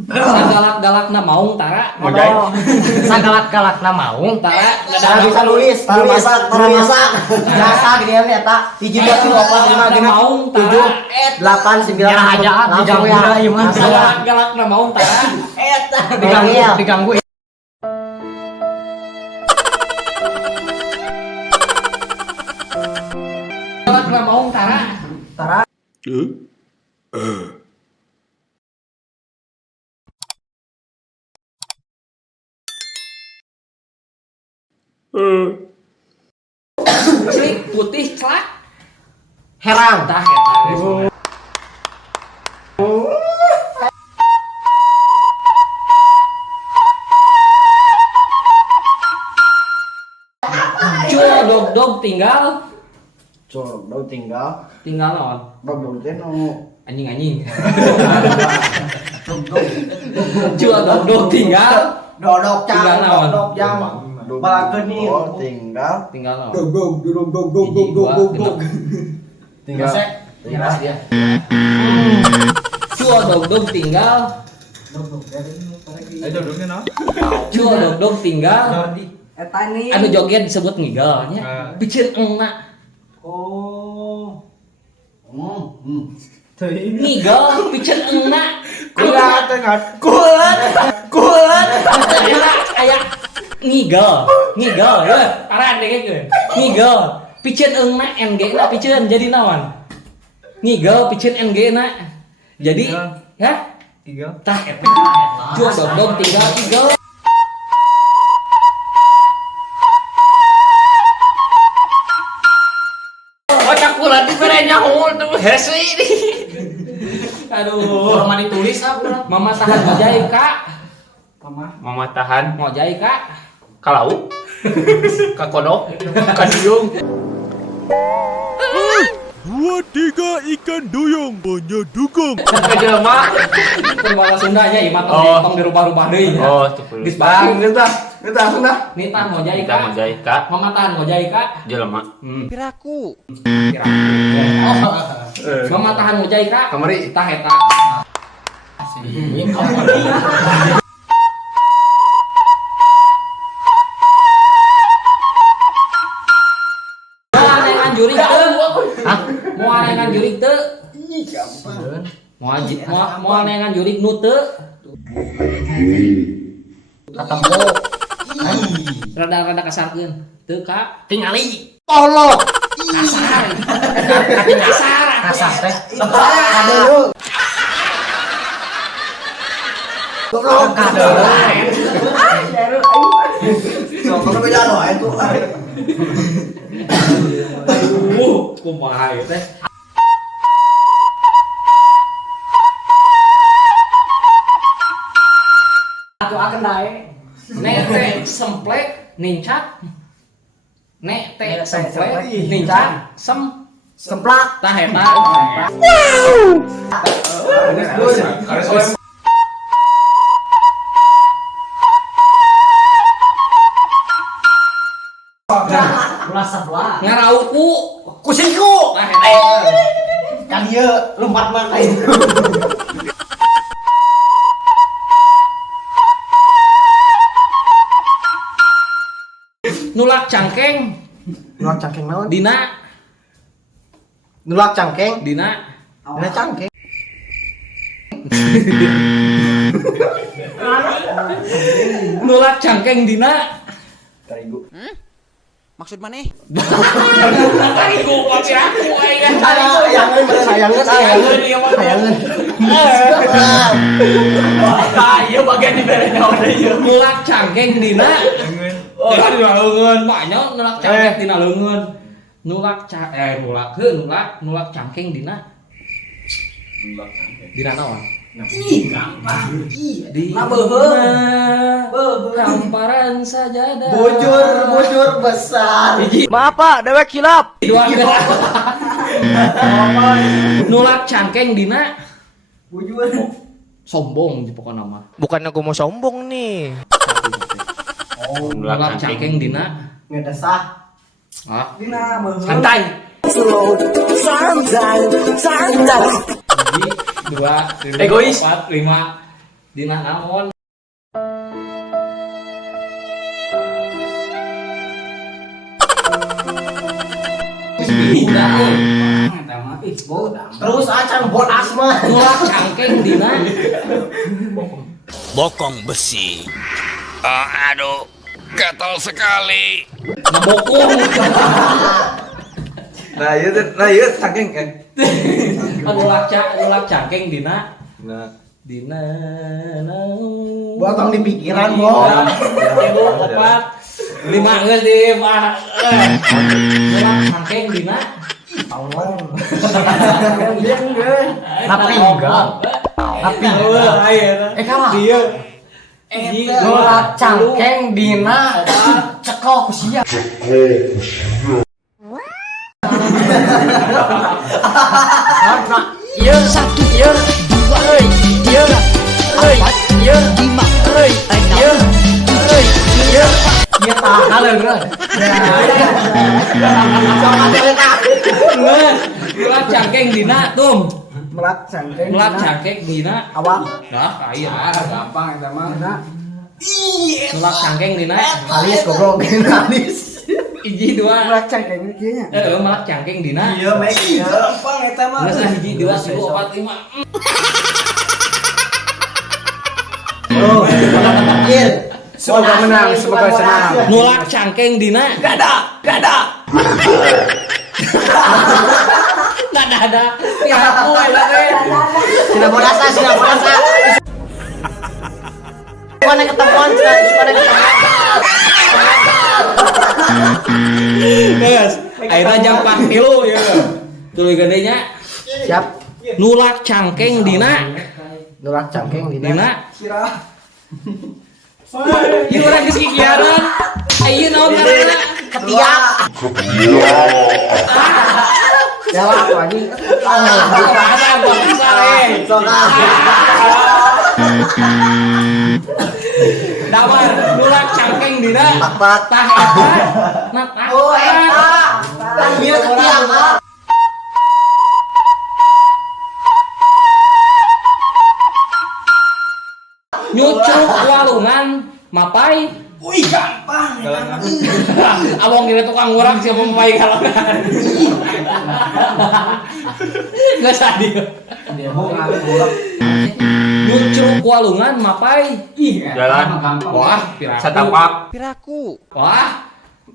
Sagalak-galakna maung tara. Ngojay. Sagalak-galakna maung tara. Tara bisa nulis, masak. Biasa gini ya eta. 7 2 5 6 maung tara. 8 9 aja langsung ya. Sagalak-galakna maung tara. Eta Diganggu. Sagalak-galakna maung tara. Celik putih celak. herang. Tah eta. Cua dog tinggal Dog tinggal. naon? Dog teh nu Anjing. Cua dog tinggal dodok Tinggal naon? dodok jam. Balakeun nih tinggal naon? dog. Tinggal jelas dia. Cua dog tinggal. Cua dog tinggal. Eta nih. Anu joget disebut ngigel nya. Pikeun engna. Oh. Ngigel pikeun engna. Kulan. Aya ngigel ya. Paran dengekeun. Ngigel pikeun engna NG na pikeun jadi naon? Ngigel pikeun NG na. Jadi ya? Ngigel. Tah eta. Cua dog tinggal ngigel. Kulan di perenya hul tuh hese ini. Aduh, mama ditulis apa? Mama tahan ngojai kak. Mama tahan Ngojai kak. kalau ka kodok ka duyung. 2 3 ikan duyung banyak dugong. Ka jelema. Itu bahasa Sundanya imah tong dirubah-rubah deui. Oh, cepul. Geus bang. Kita sudah. Nitah ngojai Kita kak. ngojai ka Mama tahan ngojai kak. jelema. Piraku. Mama tahan ngojai kak. Kamari. Tah eta. Moal nengan jurig teu? Hah? Moal nengan jurig teu? Moal nengan jurig nu teu? Katempo. Rada kasarkeun. Teu kak. Tingali. Tolong. Kasar. Kati kasar. Kasar teh. Ada lu. Goblok. Soalnya beda loh itu. Kumaha ieu teh? Atuh akan dae. Nete semplek nincak. Nete semplek nincak Semplak. tah eta. Ulah sebelah. Ngarauku Kusiku. tah eta. Kan ieu lompat mah lain. Nulak cangkeng Nulak cangkeng naon? dina Nulak cangkeng. dina Dina cangkeng. nulak cangkeng dina Terigu. Maksud mana? tarigu papiraku aya Sayangan Sayangan ieu mah. Ieu bagian di berenya udah ieu. Nulak cangkeng dina dina leungeun banyak nulak cangkeng dina leungeun nulak cangkeng dina naon di hamparan sajadah Bujur besar. Maaf Pak, dewek kilap. dua nulak cangkeng dina Bujur. sombong di pokokna mah Bukannya gue mau sombong nih. nulak cangkeng dina Ngedesah. dina Beuheung. santai 2 3 Egois. 4 5 dina naon Terus acan bol asma. mulak cangkeng dina Bokong besi. Aduh, gatal sekali. nabokong Nah iya saking kan. mulak cangkeng dina Nah, dina Botong di pikiran, Bo. 3 4 5 geus di mah mulak cangkeng dina Tapi enggak. Tapi kalah. Dia Nolak cangkeng dina cekok sia. Ieu satu ieu dua euy ieu euy ieu lima euy ieu euy ieu Ieu tah kaleungeun. mulak cangkeng dina tum Melak cangkeng. mulak cangkeng dina Awak dah aya gampang eta mah. mulak cangkeng dina alis goblok alis. hiji dua Melak cangkeng kieu nya. mulak cangkeng dina Mek ieu. Gampang eta mah. geus hiji dua 3 4 5 Oh. Kieu. Semoga menang, semoga senang. mulak cangkeng dina Gak ada. nggak ada pihak gue lah Sina bodasa. Mana ketemuan, mana ketemuan. guys akhirnya jam 4 kilo ya tuluy gedenya Siap. nulak cangkeng dina Nolak cangkeng dina Sirah. ieu urang geus kikieuran ayeuna naon ngaranna Ketiak. Jalan apa anjing? Damar nulak cangkeng dina Empat. tah eta nah tah Oh, eta. Ieu ketiak. nyucuk walungan mapai Wih, gampang. abang kira tukang ngurang siapa mapai kalangan nggak sadar nyucuk walungan mapai Jalan. wah piraku Satapak. wah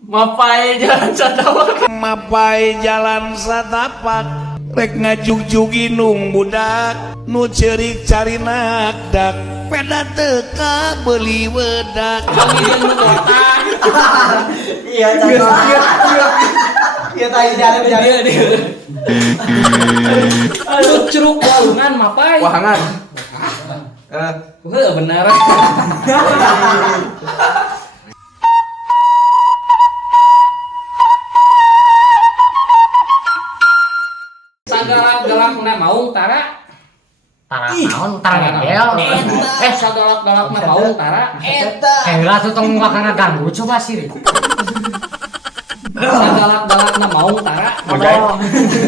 Mapai jalan satapak. Mapai jalan satapak. Rek ngajug-jugi nung budak. Nu ceurik cari nakdak. Peda teka beli wedak. lagi jeung botak Iya, Iya, tahu jalan dia nyucuk walungan mapai Wahangan. bener sagalak-galak na maung tara naon ngegel. sagalak-galak na maung tara Heula tuh tong muka ngaganggu coba sih. sagalak-galak na maung tara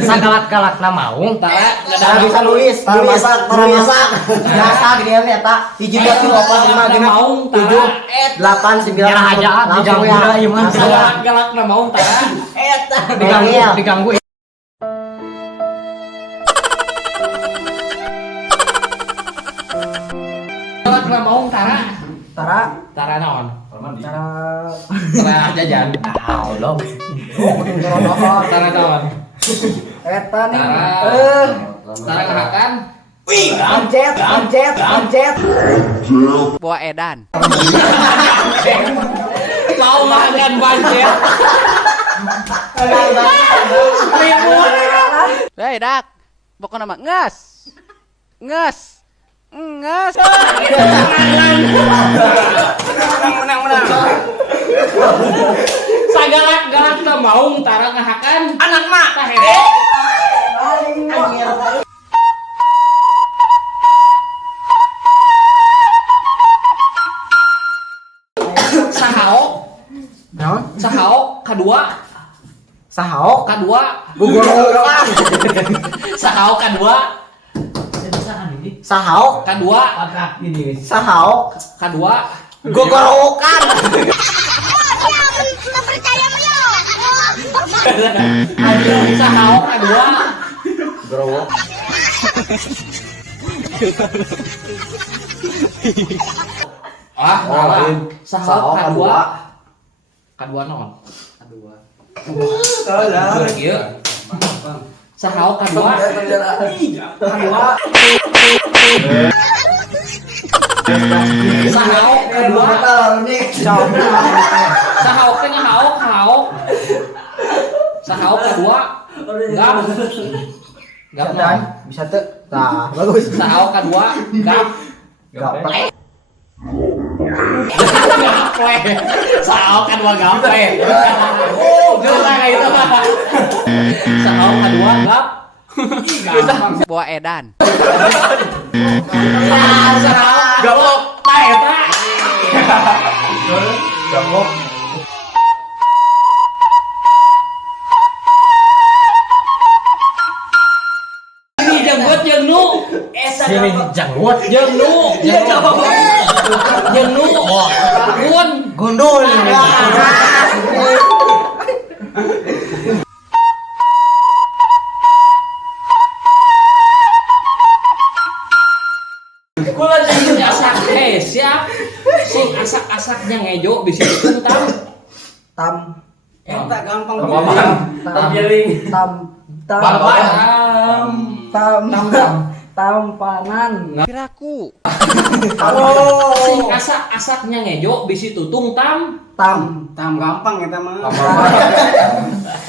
Sagalak-galak na mau. tara Cara bisa nulis, masak. Biasa gini ya eta. 7 2 3 4 5 genep maung 7 8 9 aja diganggu ya ieu mah. sagalak-galak na maung tara Diganggu. sagalak na maung tara Tara naon Tara tara jajan Allah. tara naon Eta nih. tara ngahakan Ancet. Boa edan. mau makan bancet ribut Hei dak. Pokoknya nama nges. sagalak-galak na maung tara ngahakan anak mak tah sahaok Naon? kedua Sahaok. kedua Gugurang. sahaok kedua Sahaok. Kedua, Sahaok. kedua, Gogorokan. sahaok kedua. Growok. Salah. Sahaok kedua. Kedua naon? Salah. Ieu. Sahaok kedua. Sahaok kedua. Sahaok teh ngahaok, haok. Sahaok kedua. Gap. Gap naon? Bisa tuh. Nah, bagus. Sahaok kedua. Gap. Gaplek. Gaple. Sahaok kedua gaple. Gila kayak itu. Sahaok kedua gap. Buah edan. Sahaok gapok. Tah eta. Gapok. Ini jenggot jeung nu. Sini janggut. Jeung nu. Jeung nu. Gun. Gundul. Kula jeung asak siap. Sing asak-asaknya ngejo bisa ditung tam. Tam. Eta gampang. Tam. Tam. Tampanan. Piraku. Sing asak-asaknya ngejo bisa tutung tam. Tam. Tam gampang eta mah.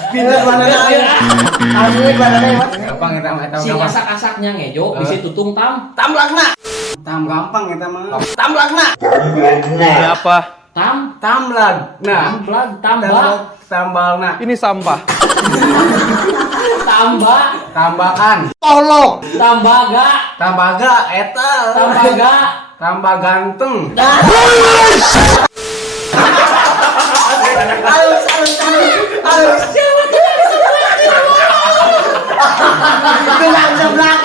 Pilih mana aja. Asli mana aja. Gampang eta mah eta Sing gampang. asak-asaknya ngejo bisa tutung tam. Tamlagna. Tam gampang eta mah. Tamlagna. Apa? Tam. Tamlagna. Tamblag. Tambah. Tambalna. Ini sampah. Tambah. Tambakan. Tolong. Tambaga. Tambaga eta. Tambaga. Tambah ganteng. Halus. Gelang sebelah